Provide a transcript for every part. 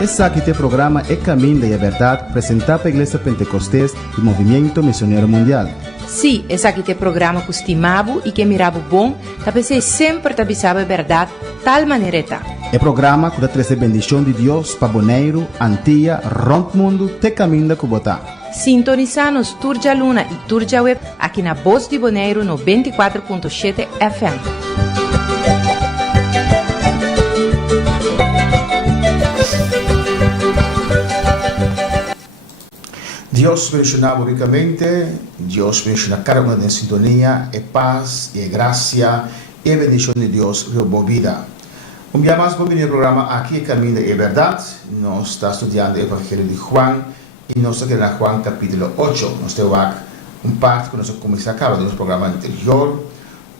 Esse aqui é o programa É Caminho da Verdade, apresentado pela Igreja Pentecostés e Movimento Missionário Mundial. Sim, esse aqui é o programa que estimava e que mirava bom, para ser sempre te avisava a verdade, tal maneira tá. É programa que traz a bendição de Deus para Bonaire, Antilha, Rompe Mundo, te caminho da Cubotá. Sintoniza-nos Turja Luna e Turja Web aqui na Voz de Bonaire no 24.7 FM. Dios bendicionado ricamente, Dios bendicionado cada uno en sintonía, y paz, y gracia, y bendición de Dios en tu vida. Un día más, por venir al programa aquí, Camino de Verdad, nos está estudiando el Evangelio de Juan, y nos está en Juan capítulo 8, nos está un parte que nos comienza a cabo de nuestro programa anterior,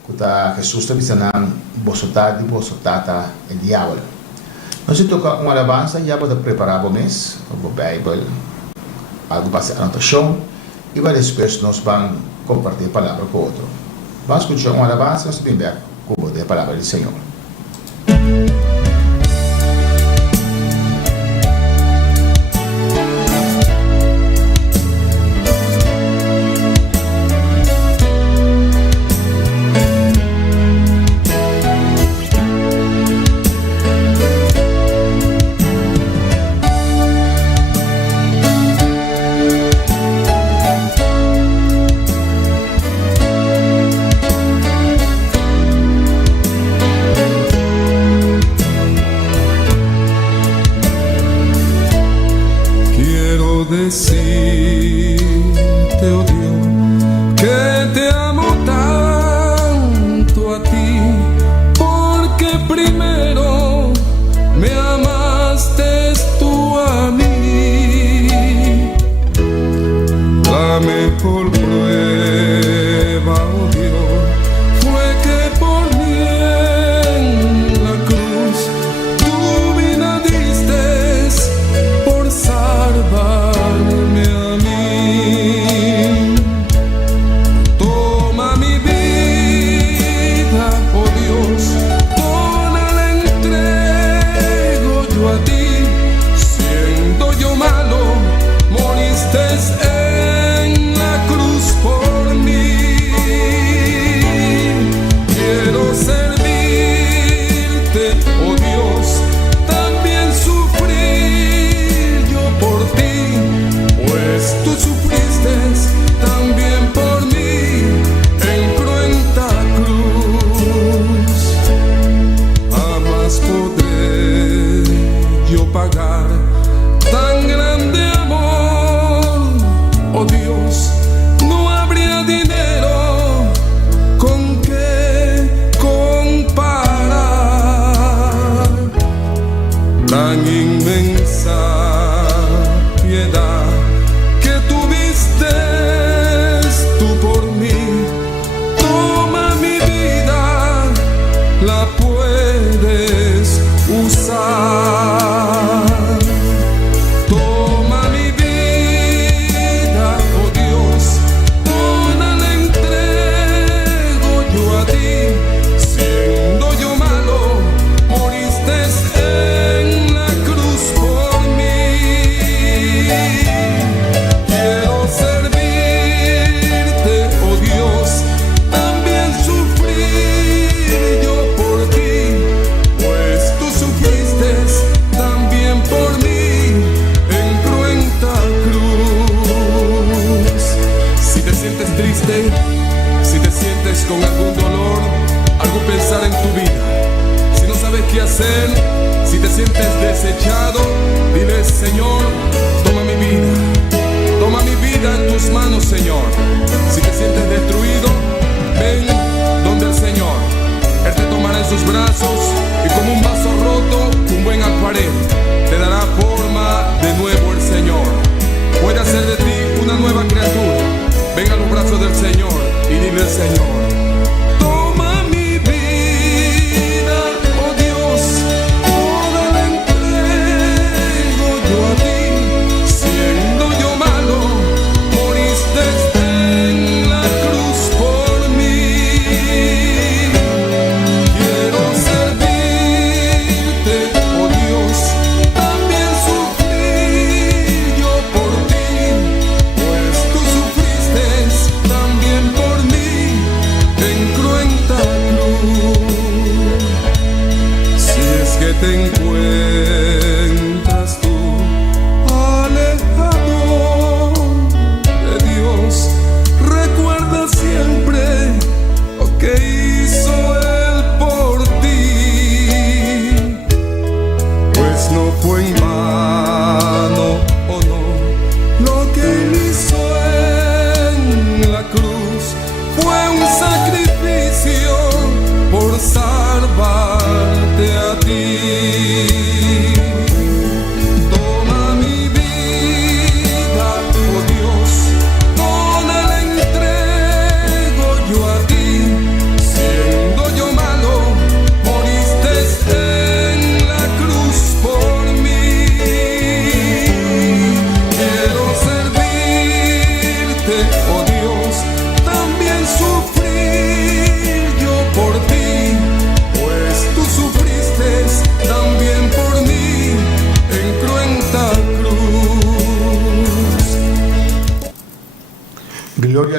que Jesús está visitando vosotros y vosotras el diablo. Nos toca una alabanza, ya para preparar el mes, la Bíblia, algo para hacer anotación, y después nos van a compartir palabra con otro. Vamos a escuchar una alabanza, nos primero como de palabra del Señor.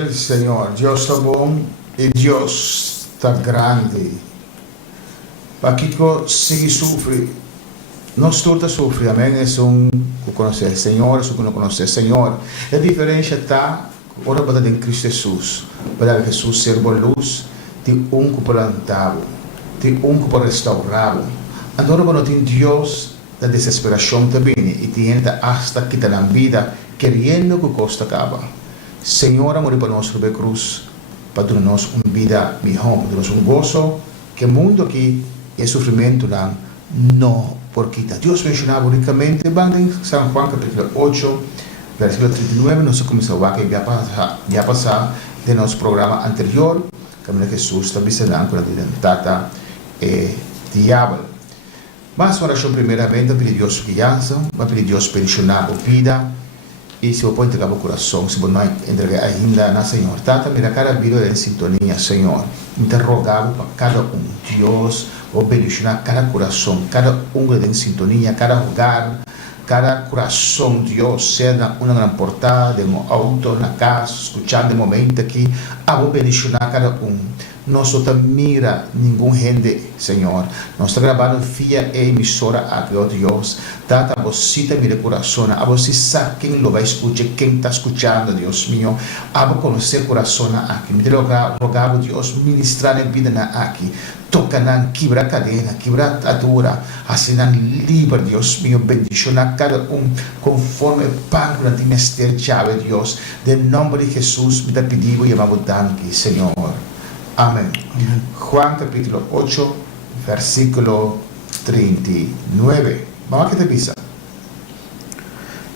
el Señor. Dios está bueno y Dios está grande. Paquico sigue sufre. No estuda sufre, amén. Es un que conoce el Señor, es un que no conoce el Señor. La diferencia está, ahora para en Cristo Jesús. Para Jesús sirva luz, de un que plantado, de un que restaurado. Ahora cuando tiene Dios, la desesperación te viene y tiene hasta que te la vida, queriendo que costa acaba. Señor, amor para nosotros de cruz, para darnos una vida mejor, darnos un gozo, que el mundo aquí y el sufrimiento no por quita. Dios mencionaba únicamente, van en San Juan capítulo 8, versículo 39, no sé cómo se va, que ya pasó de nuestro programa anterior, que Jesús está visitando con la identidad diablo. Mas oração primeiramente, pedir Deus guiança, vai pedir Deus pensionar a vida, e se você pode entregar o coração, se você não entregar ainda na Senhor, tata, mira cada vida em sintonia, Senhor, interrogar para cada Deus, ou pensionar cada coração, cada em sintonia, cada lugar, cada coração, Deus, seja uma grande portada, no auto, na casa, escutando o momento aqui, a pensionar cada Não só mira nenhum gente, Senhor. Nós estamos gravando via emissora aqui, ó Deus. Tata, você mira o coração. A você sabe quem lo vai escutar, quem está escutando, Deus meu. A você conhecer o coração aqui. Me rogava, Deus, ministrar a vida aqui. Toca na quebra cadena, quebra atadura. Assim, livre, Deus meu. Bendição a cada conforme o pão que nós mestre chave, Deus. De nome de Jesus, me dá pedido e vamos dar aqui, Senhor. Amén. Juan capítulo 8, versículo 39. Vamos a que te pisa.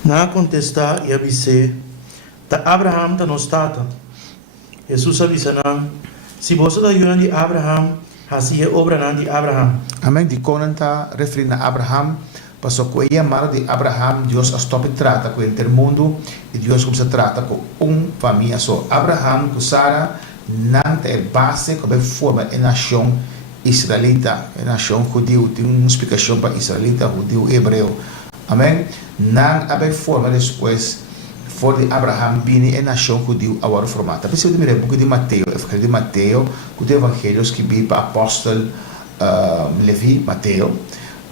Na contesta e avise, ta Abraham ta nos tata. Jesus avisa nan, se você da yuna de Abraham, assim é obra nan de Abraham. Amém. De conta referindo a Abraham, passou com a mara de Abraham, Deus a stop trata com o mundo e Deus começa a trata com família só. Abraham com Sara Nanta é base como forma a nação israelita, a nação judeu, tem uma explicação para israelita, judeu, hebreu. Amém? Não há forma depois, for de Abraham, viene a nação judeu agora formada. Por isso, eu me lembro de Mateus, Evangelho de Mateus, que tem evangelhos que vi para o apóstolo Levi, Mateus,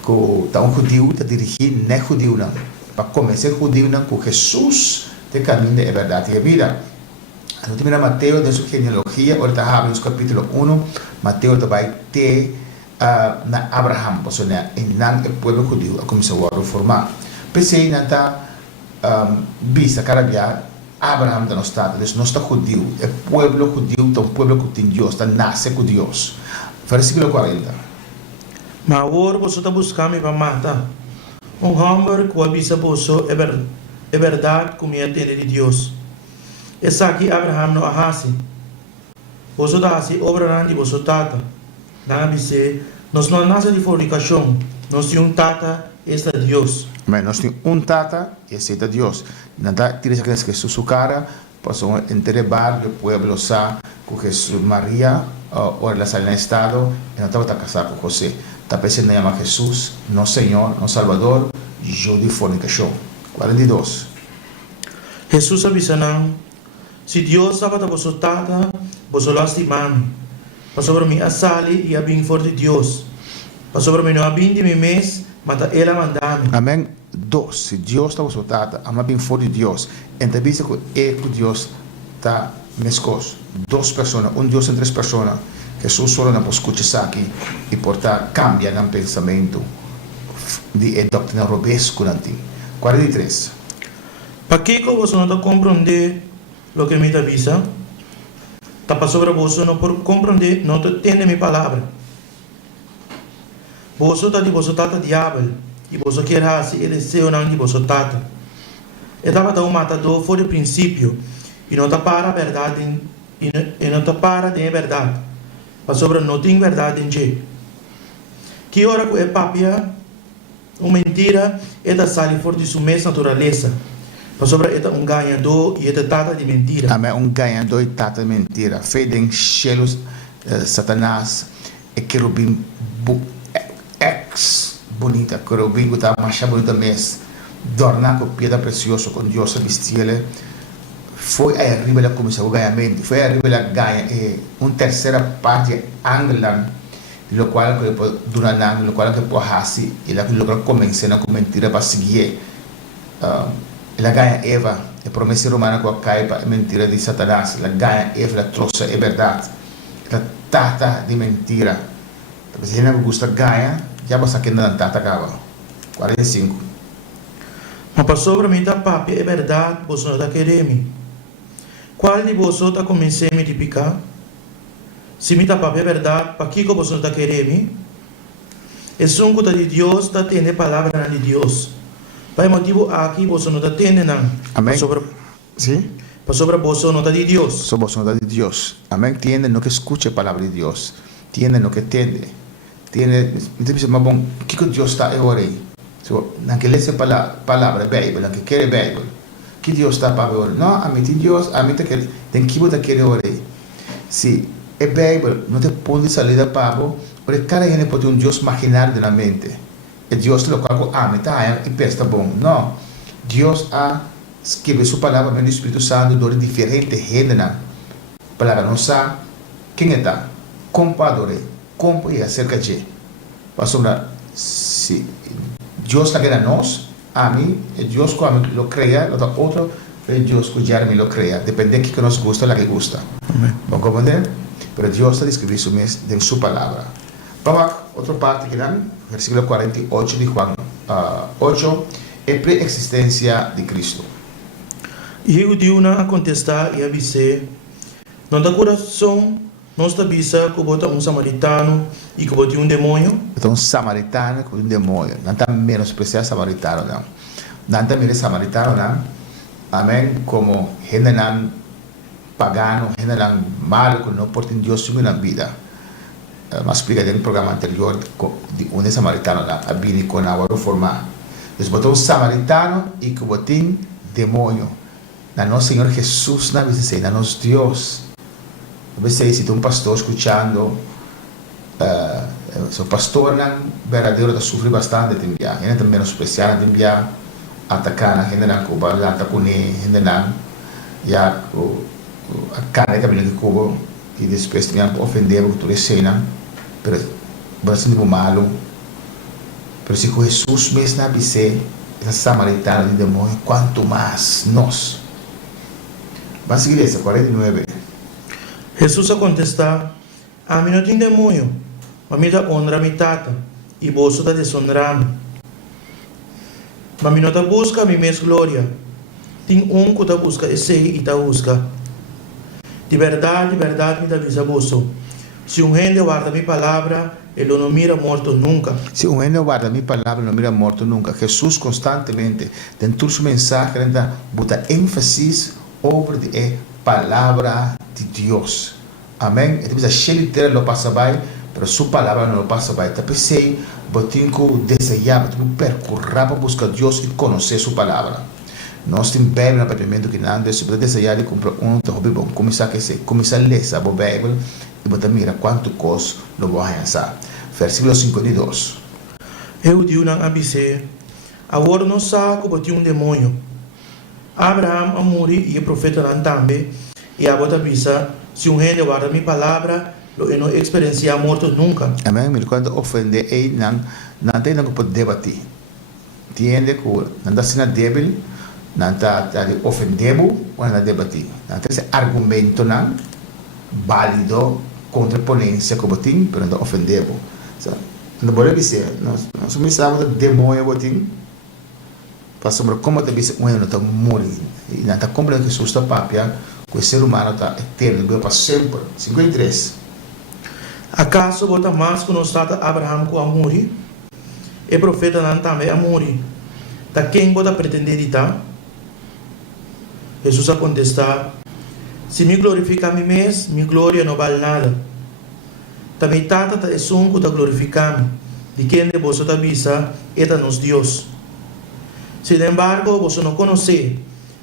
que está judeu, está dirigido, não é judeu, não. Para começar judeu, não, com Jesus, de caminho de verdade e a vida. No termina Mateo de su genealogía, ahorita hablamos capítulo 1, Mateo te va a ter na Abraham, o sea, en el pueblo judío, a comenzar a reformar. Pensé en esta vista, cara via, Abraham de nuestro estado, no está judío, el pueblo judío está un pueblo que tiene Dios, está nace con Dios. Versículo 40. Mas agora você está buscando para matar. Homem que avisa você é verdade como é entender de Deus. Essa aqui Abraham não arrase. Você dá assim obra de você tata. Não avise, nós não nasce de fornicação. Nós temos tata, esse é Deus. Mas nós temos tata, esse é Deus. Nada tira que Jesus su cara, passou entrebar o pueblo sa com Jesus Maria, ora la sala en estado, e não estava casado com José. Está pensando em chamar Jesus, no Senhor, no Salvador, eu de fornicação. 42. Jesus avisa não. Se Deus estava a você tata, você lastimando. Para sobre mim a sali e a bem forte de Deus. Para sobre mim não a bem de mim mesmo, mas ela mandame. Amém. 2. Se Deus está a você tata, a bem forte de Deus. Então visa que Deus está mescos. 2 pessoas, Deus em 3 pessoas. Jesus só não pode escutar aqui e portar cambia no pensamento de doutrina robesco. 43. Para que você não está compreender lo que me avisa? Está sobre você não por compreender, não entende minha palavra. Você está de você tata diabo e você quer assim ele seu não de você tata. Estava um matador fora do princípio e não está para a verdade e não está para de verdade. Para sobre não tem verdade em je. Que hora que é papia, uma mentira, é da sali fora de sua mesma natureza. Para sobre é ganhador e é tata de mentira. Amém. Ganhador e tata de mentira. Feito em céus, Satanás é querubim ex bonita, querubim que está mais bonita mesmo. Dornar com pedra preciosa com Deus a vestir-lhe. foi aí arriba ela começou a ganhar mente, foi aí arriba ela ganha uma terceira parte angla, lo qual que durante lo qual que pode hasi, ela que logra começar a mentira para seguir, ela ganha Eva, a promessa romana que cai para mentira de Satanás, ela ganha Eva, ela trouxe a verdade, ela trata de mentira, então se ela gosta ganha, já você que não trata acaba, 45. Mas para sobre mim da papi é verdade, você não está querendo. Qual de você está começando a me picar? Se me da papi é verdade, para que você não está querendo? É só um de Deus, está tendo a palavra de Deus. Para motivo aqui você não está tendo não. Amém. Sim. Para sobre você não está de Deus. Sobre você não está de Deus. Amém. Tiene no que escucha a palavra de Deus. Tiene no que entende. Tiene, me dice, mas bom, o que Deus está agora aí? So, naquele essa palavra Bíblia, naquele quer Bíblia, que Deus está para agora? Não, a mim tem Deus, a mim tem que botar aquele agora aí. Se é Bíblia, não te pode sair da pavo, porque cada gente pode ter um Deus imaginário na mente. É Deus lo qual ama, tá? E pensa bom. Não, Deus a escreve sua palavra no Espírito Santo, dor diferente gente na palavra não sabe quem é tá, compadre, como é acerca de, passou na se Deus está querendo nós, a mim, é Deus que lo cria, outro é Deus que já me lo cria, depende de que nos gusta, la que gusta. Vão compreender? Mas Deus está descrevendo isso mesmo em sua palavra. Vamos a outra parte que dan, versículo 48 de Juan 8, é pré-existência de Cristo. E o Deus não contestar e avisar, não dá coração, não está avisa que bota um samaritano e que bota um demônio. Então um samaritano com um demônio, não está menospreciar samaritano não. Não está menospreciar samaritano não. Amém, como gente não pagano, gente não mal, que não portem Deus na vida. Mas explica no programa anterior de um samaritano lá, a Bini com a reformar. Eles botou um samaritano e que botou um demônio. Na nosso Senhor Jesus, na vez na nosso Deus. Talvez se tem um pastor escutando, o pastor não verdadeiro está sofrendo bastante de enviar. Ele também é especial de enviar, atacar a gente não cuba, lá está com ele, gente não, já a cara que vem de cuba e depois também ofender o que tu cena, pero bastante malo. Pero se Jesus mesmo na bise, essa samaritana de demônio, quanto mais nós. Vamos seguir essa 49. Jesus a contestar, a mim não tem demônio, mas me dá honra a minha tata, e você está desonrando. Mas me não está busca a minha mesma glória. Tem um que está busca esse e está busca. De verdade, me dá avisa você. Se um gente guarda minha palavra, ele não mira morto nunca. Se um gente guarda minha palavra, não mira morto nunca. Jesus constantemente, dentro do seu mensagem, ele bota ênfase sobre a palavra de Deus. Amém? Então, a cheia não passa bem, mas sua palavra não passa bem. Então, pensei, botinho desejar, percorrer para buscar Deus e conhecer sua palavra. Nós temos Bíblia no papamento que não se pode desejar de comprar um hobby bom. Começar a ler a Bíblia e botar mira quanto coisa não vai alcançar. Versículo 52. Eu digo não avisei, agora não sabe que botinho um demônio. Abraham a morrer e o profeta não também, e a bota avisa, se um gente guarda minha palavra, ele não experiencia morto nunca. Amém? Mas quando ofende, ele não tem nada para debater. Entende que não está sendo débil, não está ofendendo, ou não debater. Não tem esse argumento não válido, contraponência que botim, mas não está ofendendo. Não pode dizer, nós somos de demônio botim, para sobre como te dice um não está morrendo e não está compreendendo que Jesus está papia, que o ser humano está eterno, para sempre. 53. Acaso bota mais que nós trata Abraham com a morrer? E profeta não também a morrer. Da quem bota pretender estar? Jesus a contestar, se me glorificar a mim mesmo, minha glória não vale nada. Também tata é um que está glorificando, de quem de você está visa, é nos Deus. Sin embargo, você não conhece,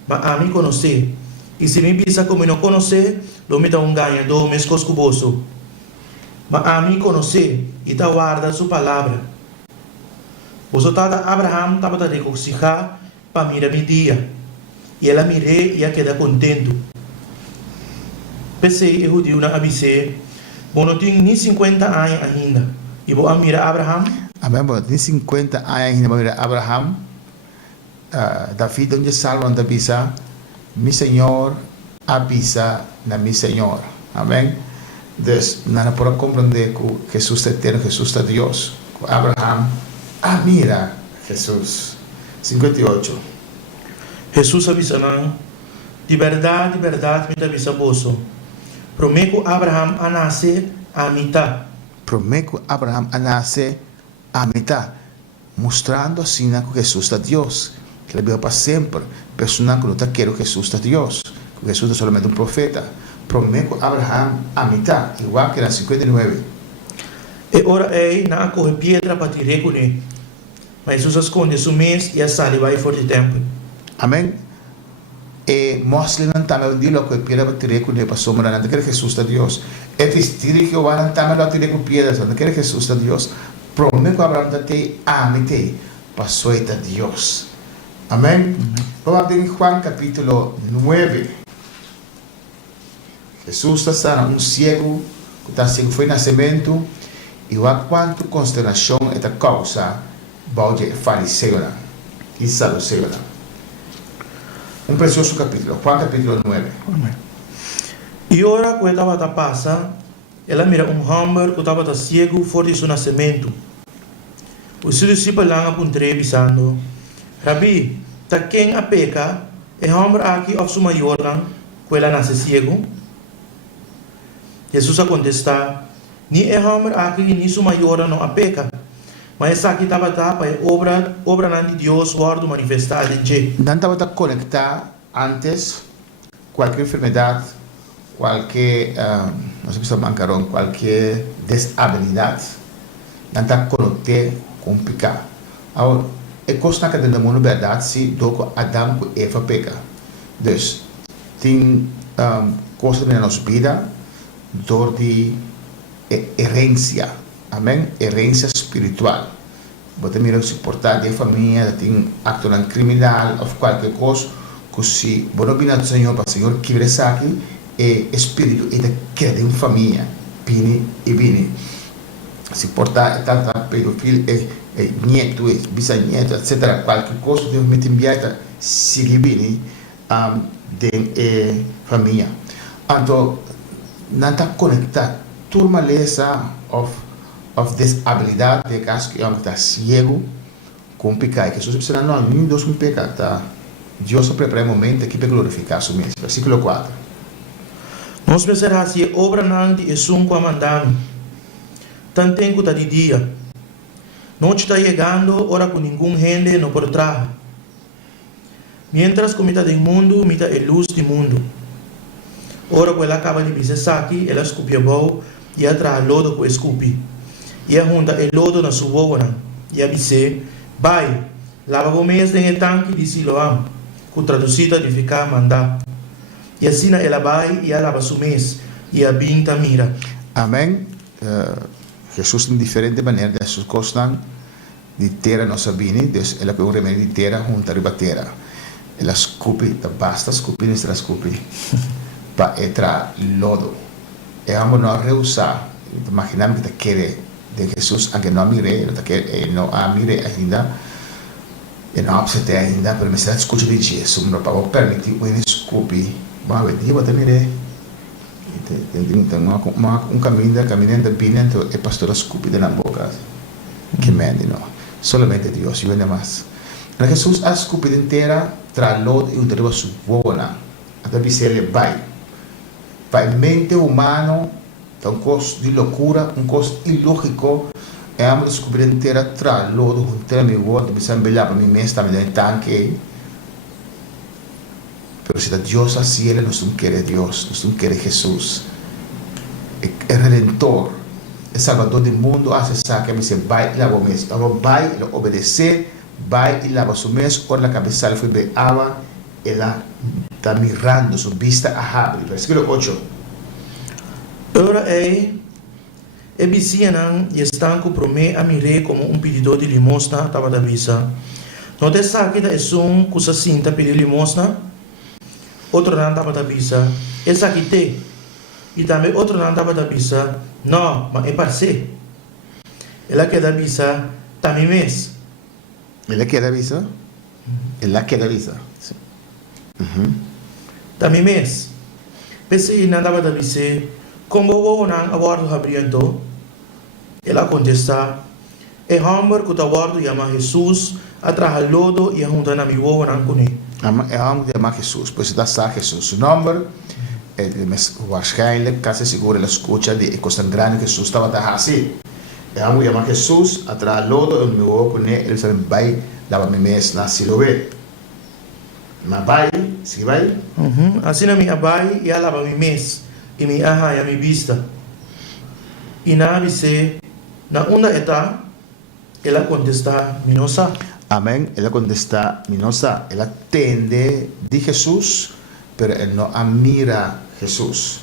mas a mim conhece. E se me visa como não conhece, lo me dá ganho do mesmo que você. Mas a mim conhece e está guarda sua palavra. Você está Abraham estava a regocijar para mirar meu dia. e ela mire e queda contento. Pensei, eu digo na ABC, bom, não tenho nem 50 anos ainda. E vou mirar Abraham. Amém, bom, tem 50 anos ainda, vou mirar Abraham. David, onde salva da bisa, mi Senhor, avisa na mi Senhor. Amém? Então, não podemos compreender que Jesus é eterno, Jesus é Deus. Abraham, mira Jesus. 58. Jesus avisa não, de verdade, me avisa bolso. Prometo Abraham a nascer a mitad. Prometo Abraham a nascer a mitad, mostrando assim que Jesus é Deus, que ele veio para sempre, personando que não está querendo que Jesus é Deus, que Jesus é somente um profeta. Prometo Abraham a mitad, igual que na 59. E ora na corre pedra para tirar com ele. Mas Jesus esconde seu mês e a sala vai for de tempo. Amém? E mostra não também dilo que piedra para tirar com ele para sombra, não quer Jesus é Deus. É vestir que vai não também tirar com piedra, não quer Jesus é Deus. Prometo Abraham te amite para soita Deus. Amém? Vamos abrir Juan capítulo 9. Jesus está sanando cego, que está cego foi nascimento, e o quanto consternação esta causa balde fariseu e saduceu. Precioso capítulo, Juan capítulo 9. E ora que estava a passar, ela mira homem que estava cego fora de seu nascimento. Os seus discípulos lá apontaram dizendo: Rabi, tá quem a peca é homem aqui of sua maior lá, que ela nasce cego? Jesus a contestar: ni é homem aqui ni sua maior não a peca. Mas essa aqui estava para obra de Deus, guardo manifestada em G. Não estava a conectar antes qualquer enfermidade, qualquer, não sei se mancaron, qualquer desabilidade, não está conectar com o pecado. Agora, é coisa que dentro do mundo verdade se do Adão e Eva peca. Então, tem coisas na nossa vida, dor de herência. Amém? Herência espiritual. Você mira se portar de família, tem acto criminal ou qualquer coisa, que se você vir ao Senhor, para o Senhor quebrar isso aqui, é espírito e de queda em família, bine e bine. Se portar tanta pedofilia, é nieto, é bisnieto, etc. Qualquer coisa, Deus me enviar, se bine de família. Então, não está conectado. Turma lesa of desabilidade de caso que homem está cego com pecado. Que Jesus precisa não, nem Deus com pecado, tá? Deus só prepara um momento aqui para glorificar o mesmo. Versículo 4. Nós pensamos assim, obra não de Jesus com a mandame. Tanto tempo de dia. Noite está chegando, hora com ninguém gente não por trás. Mientras que mita do mundo, mita é luz do mundo. Ora que ela acaba de pisar aqui, ela escupia bom e atrás lodo com escupi. E a junta é lodo na sua boca. E a disse, vai, lava o mês em tanque de Siloam, com traduzida de ficar mandar. E assim ela vai e ela lava o mês, e a binta mira. Amém. Jesus tem diferente maneira de suas coisas de terra nossa bine, Deus ela com o remédio de terra junta riba terra. Ela escupe, basta escupir, não será escupir. Para entrar lodo. E vamos não reusar. Imaginamos que te quer de Jesus, aunque não mire, não mire ainda, e não obsete ainda, mas me será escuta de Jesus, não para permitir um escupe. Vamos ver, dia para mire. Tem caminho da bina, então é pastor escupe na boca. Que mende, não. Solamente Deus, e ainda mais. Mas Jesus a escupe inteira, traz lodo e derriba sua boca. Até dizer ele vai. Para a mente humana, é um costo de loucura, um costo ilógico. É a descobrir inteira, traz lodo, juntar meu voto, precisa embelhar para mim mesmo, também tem tanque. Mas se Deus assim, Ele não quer Deus, não quer Jesus. É Redentor, é Salvador do mundo, hace essa que me diz, vai e lava o mês. Agora vai e obedecer, vai e lava o mês, ora a cabeça foi bem água, ela está mirando, sua vista abre. Versículo 8. Ora é vizinha e estanco promete a mire como um pedidor de limosna estava da visa. Não te sabe que é um que se sinta pedir limosna, outro não estava a bisa, essa aqui tem. E também outro não estava a bisa, não, mas é parceiro. Ela quer dar bisa, também mês. Ela quer avisa? Ela quer avisa. Também mês. Pensei não estava a bisa, como eu não abordo abrindo, ela contesta, é hammer que o abordo chama Jesus, atrás do lodo e a junta na minha voa não conhe. É algo de amar Jesus, pois está sa Jesus. Su nombre, waarschijnlijk, casi seguro, la escucha de cosas grandes que Jesus estaba así. É algo de amar Jesus, atrás lodo, el meu con ele sabe vai, lava me mes na siloe. Ma vai, si vai. Assim na minha bai e ela lava mi mes e mi aha e a mi vista. E na avise, na onda eta, ela contesta, minosa. Amén. Ela contesta, minosa, ela atende de Jesús, pero él no admira Jesús.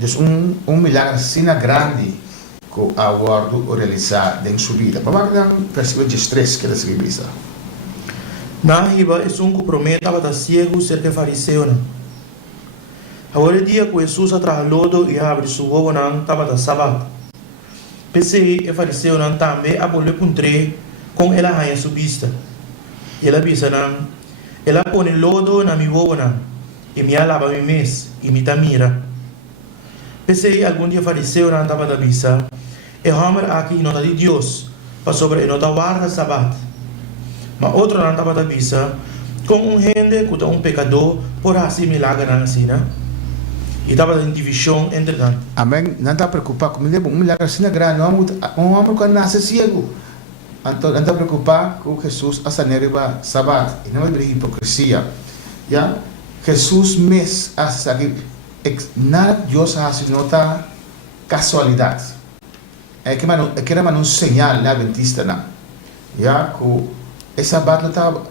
Es un milagro así grande que ha guardado realizar en su vida. Vamos a ver el versículo 13 que es escrito. Na riba é que prometa para cego ser que fariseu não. Agora dia que Jesus atrás lodo e abre sua boca não estava da sábado. Pensei e fariseu não também aboliu com com ela rainha subista. Ela bisa não, ela põe lodo na minha boca não, e me lava mi mês e me mira. Pensei algum dia fariseu não estava da bisa, e hammer aqui nota de Deus, para sobre nota guarda sábado. Mas outro não estava da bisa, com gente que é pecador, por assim milagre na cena. E estava em divisão entre nós. Amém. Não está preocupado com milagre assim grande. Homem que nasce cego. Então, não está preocupado com Jesus a saneriba sábado. E não é de hipocrisia. Já? Jesus mesmo hace aqui. Nada Deus hace não está casualidade. É que era um sinal na adventista. Já? Que esse sábado não estava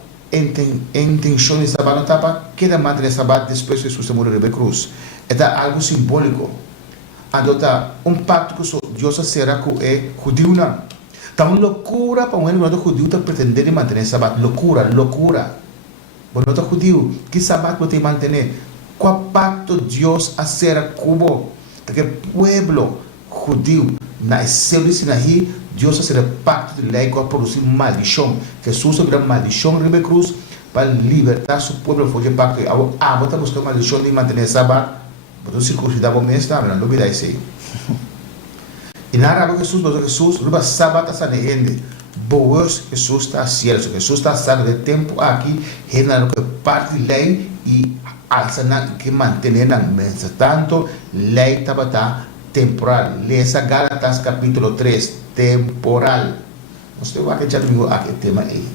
intenção de sábado não estava queda manter sábado depois que Jesus morreu na cruz. É algo simbólico. Então, pacto que Deus será com é judeu não. Tá uma loucura para um ano judeu tá pretender manter sábado. Loucura. Bom, não judeu que sábado pode manter. Qual pacto Deus a será como? Porque pueblo judeu na essência nahi Deus a será pacto de lei que vai produzir maldição. Jesus virá maldição na cruz para libertar seu povo do pacto. Você busca maldição de manter sábado. Então, circuncidar o mês, não duvida isso aí. E na área Jesus, ruba sábado está negando. Boas, Jesus está cielo. Jesus está saindo de tempo aqui, reina que parte da lei e alça que mantém na mesa. Tanto, lei estava temporal. Leia Gálatas capítulo 3, temporal. Nós temos aqui já domingo aqui tema aí.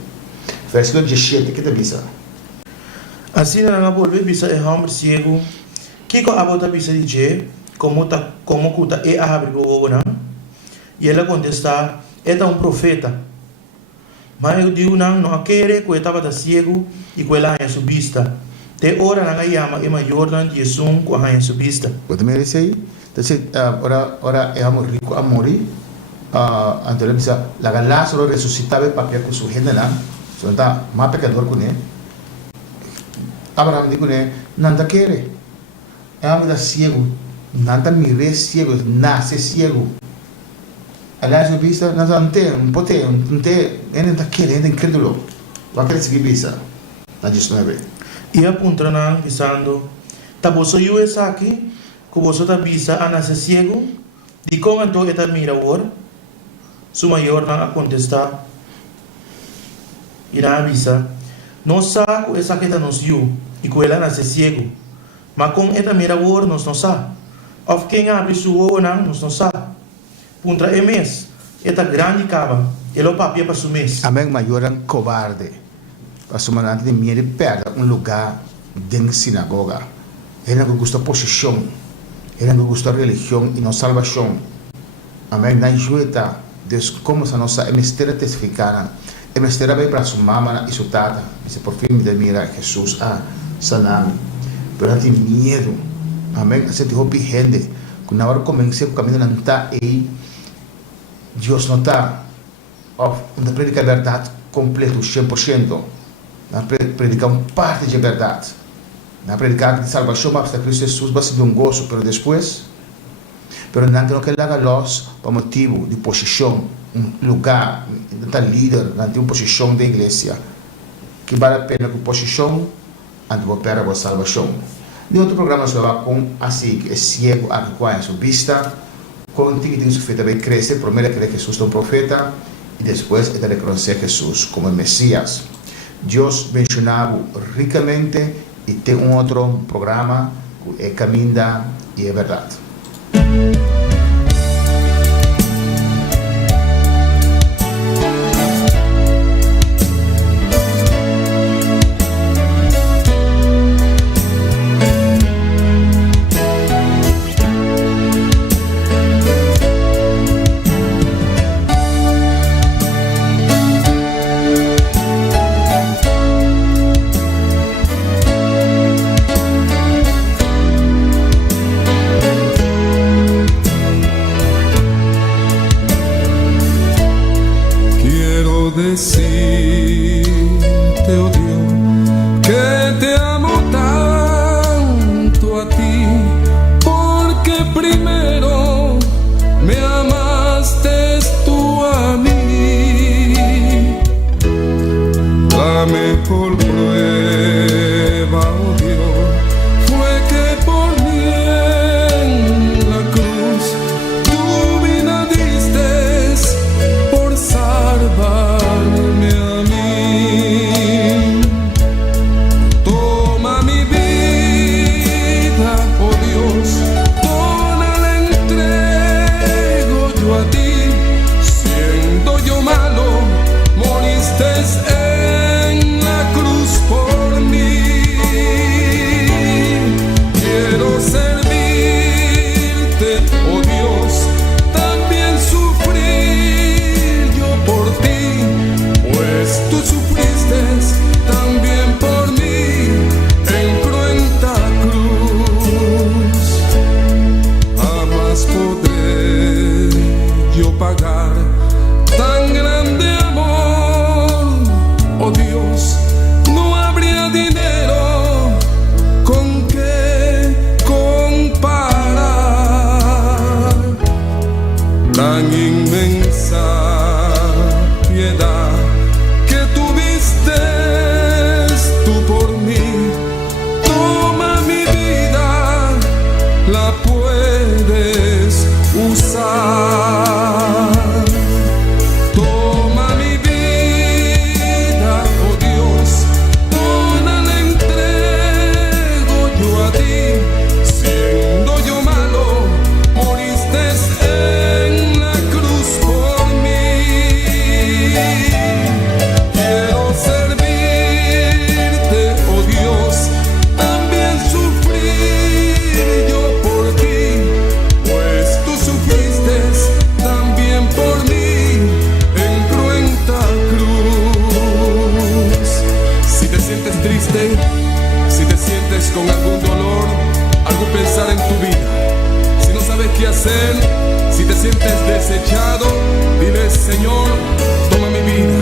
Versículo 17, que te avisa? Assim, não volve bisa é homem cego. Que a bota bisa dizer como cuta é a abrir o olho e ela contesta é profeta, mas eu digo não quer que estava cego e que ela é subista te hora na chama é maior do que Jesus com a subista. Pode me dizer aí? Então ora é amor rico a morir então bisa la Lázaro ressuscitava para que sua gente não está mais pecador que ele. Abraham digo não quer. É uma cego, não está mirando cego, nasce cego. Aliás, a vista não tem, ele não está querendo, incrédulo. Vai querer seguir vista, na 19. E apontando, dizendo, tá você eu essa aqui, que você está vista a nascer cego, de como então está mirador, su maior não a contestar. E na avisa, não sabe essa que está nos viu, e que ela nasce cego. Mas com esta mirador nós não sabe. Of quem abre sua olho nós não sabe. Puntra é mês. Esta grande cava. Ele o papel para o mês. Amém, maior um covarde. Para o manante de medo perda lugar dentro da sinagoga. Ele não gosta de posição. Ele não gosta de religião e não salvação. Amém. Na ajuda Deus como se nossa emestera testificada. Emestera vai para sua mamãe e sua tata. E por fim me mira Jesus a sanami. Pero tem medo. Amém? Você te roupa gente. Quando na hora comecei o caminho não está aí, Deus não está. Não predica a verdade completa, 100%. Não predica uma parte de verdade. Na predicar de salvação hasta Cristo Jesus vai ser um gozo, pero depois, pero não que ele haga los por motivo de posição, lugar, de líder, de uma posição da igreja, que vale a pena com posição, antes de operar a salvação. De outro programa se vai com assim que é cego a que conhece a vista, com que tem sua fé também cresce, primeiro que Jesus é um profeta e depois ele reconhecer Jesus como Messias. Deus mencionava ricamente e tem outro programa que é Caminho e é Verdade. Si te sientes desechado, dile: Señor, toma mi vida.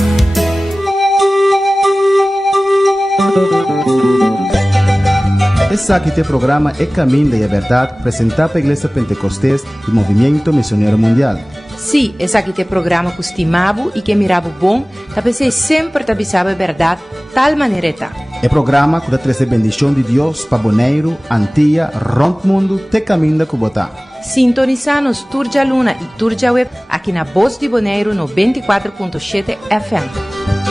Esse aqui é o programa É Caminho e a Verdade, apresentado pela Igreja Pentecostés e Movimento Missionário Mundial. Sim, esse aqui é o programa que estimava e que mirava bom, para você sempre te avisava a verdade, tal maneira tá. É programa que traz a bendição de Deus para Bonaire, Antilha, Rompe Mundo, te caminho que botar. Sintoniza-nos Turja Luna e Turja Web aqui na Voz de Bonaire 94.7 FM.